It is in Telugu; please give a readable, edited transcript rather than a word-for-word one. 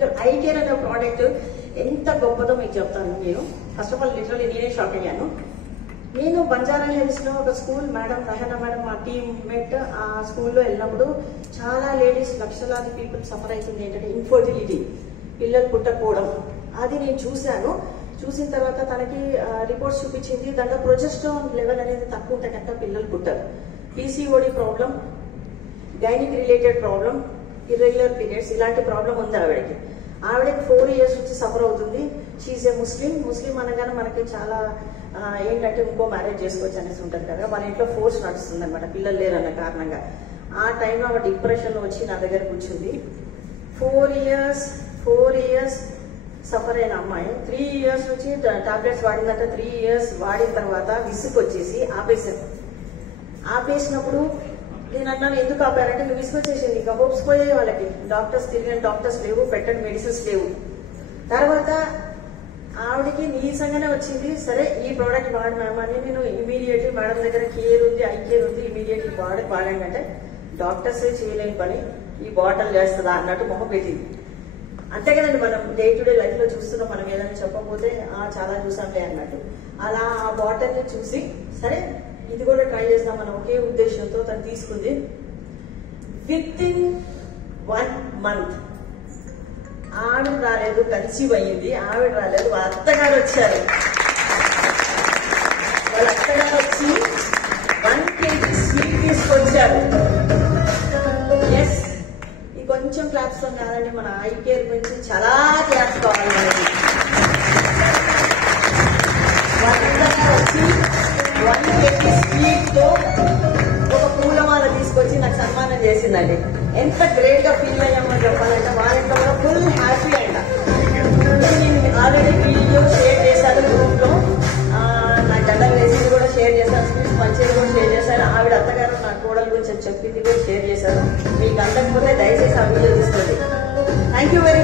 ఇక్కడ ఐ కేర్ అనే ప్రోడక్ట్ ఎంత గొప్పదో మీకు చెప్తాను. నేను ఫస్ట్ ఆఫ్ ఆల్ లిటరల్లీ నేనే షాక్ అయ్యాను. నేను బంజారా హిల్స్ లో ఒక స్కూల్ మేడం రహనా మేడం మా టీమ్ మేట్ ఆ స్కూల్లో వెళ్ళినప్పుడు చాలా లేడీస్ లక్షలాది పీపుల్ సఫర్ అవుతుంది ఏంటంటే ఇన్ఫర్టిలిటీ, పిల్లలు పుట్టకపోవడం. అది నేను చూశాను. చూసిన తర్వాత తనకి రిపోర్ట్స్ చూపించింది. దాంట్లో ప్రొజెస్ట్రాన్ లెవెల్ అనేది తక్కువ ఉంటే కనుక పిల్లలు పుట్టారు. PCOD problem, gynaec related problem, irregular periods ఇలాంటి ప్రాబ్లం ఉంది ఆవిడకి. ఆవిడకి 4 years నుంచి సఫర్ అవుతుంది. షీఈ్ ఏ ముస్లిం అనగానే మనకి చాలా ఏంటంటే ఇంకో మ్యారేజ్ చేసుకోవచ్చు అనేసి ఉంటుంది కదా. మన ఇంట్లో ఫోర్స్ నడుస్తుంది అనమాట పిల్లలు లేరన్న కారణంగా. ఆ టైంలో ఆవిడ డిప్రెషన్లో వచ్చి నా దగ్గర కూర్చుంది. 4 years సఫర్ అయిన అమ్మాయి 3 years నుంచి టాబ్లెట్స్ వాడిందంటే 3 years వాడిన తర్వాత విసుగు వచ్చేసి ఆపేసినప్పుడు నేను అన్నాను ఎందుకు ఆపారంటే నువ్వు విసుకొచ్చేసింది, ఇంకా హోప్స్ పోయాయి వాళ్ళకి. డాక్టర్స్ తిరిగిన డాక్టర్స్ లేవు, పెట్టండి మెడిసిన్స్ లేవు. తర్వాత ఆవిడకి నీరసంగానే వచ్చింది. సరే ఈ ప్రోడక్ట్ వాడు మ్యామ్ అని నేను ఇమీడియట్లీ మేడం దగ్గర కేర్ ఉంది, ఐ కేర్ ఉంది, ఇమీడియట్లీ వాడండి అంటే డాక్టర్స్ చేయలేని పని ఈ బాటిల్ చేస్తుందా అన్నట్టు మొహం పెట్టింది. అంతే కదండి, మనం డే టు డే లైఫ్ లో చూస్తున్నాం. మనం ఏదైనా చెప్పకపోతే చాలా చూసాంలే అన్నట్టు. అలా ఆ బాటిల్ ని చూసి సరే ఇది కూడా ట్రై చేద్దాం మన ఒకే ఉద్దేశంతో తను తీసుకుంది. వితిన్ 1 month ఆవిడ రాలేదు, కన్సీవ్ అయ్యింది. ఆవిడ రాలేదు, వాళ్ళ అత్తగారు వచ్చారు. వాళ్ళ అత్తగారు వచ్చి 1 kg స్వీట్ తీసుకొచ్చారు. ఎస్, ఇది కొంచెం క్లాప్స్ లో కాదండి, మన ఐ కేర్ గురించి చాలా క్లాప్స్ కావాలి మనకి. వాళ్ళ అత్తగారు వచ్చి 1 kg స్వీట్ తో ఒక పూలమాల తీసుకొచ్చి నాకు సన్మానం చేసిందండి. ఎంత గ్రేట్ గా ఫీల్ అయ్యామని చెప్పాలంటే వాళ్ళంతా కూడా ఫుల్ హ్యాపీ అంట. నేను ఆల్రెడీ వీడియో షేర్ చేశాను గ్రూప్ లో, నా దండలు వేసింది కూడా షేర్ చేశాను, స్వీట్స్ మంచిది కూడా షేర్ చేశాను. ఆవిడ అత్తగారు నా కోడల గురించి చెప్పింది కూడా షేర్ చేశాను. మీకు అందకపోతే దయచేసి ఆ వీడియో తీసుకోండి. Thank you very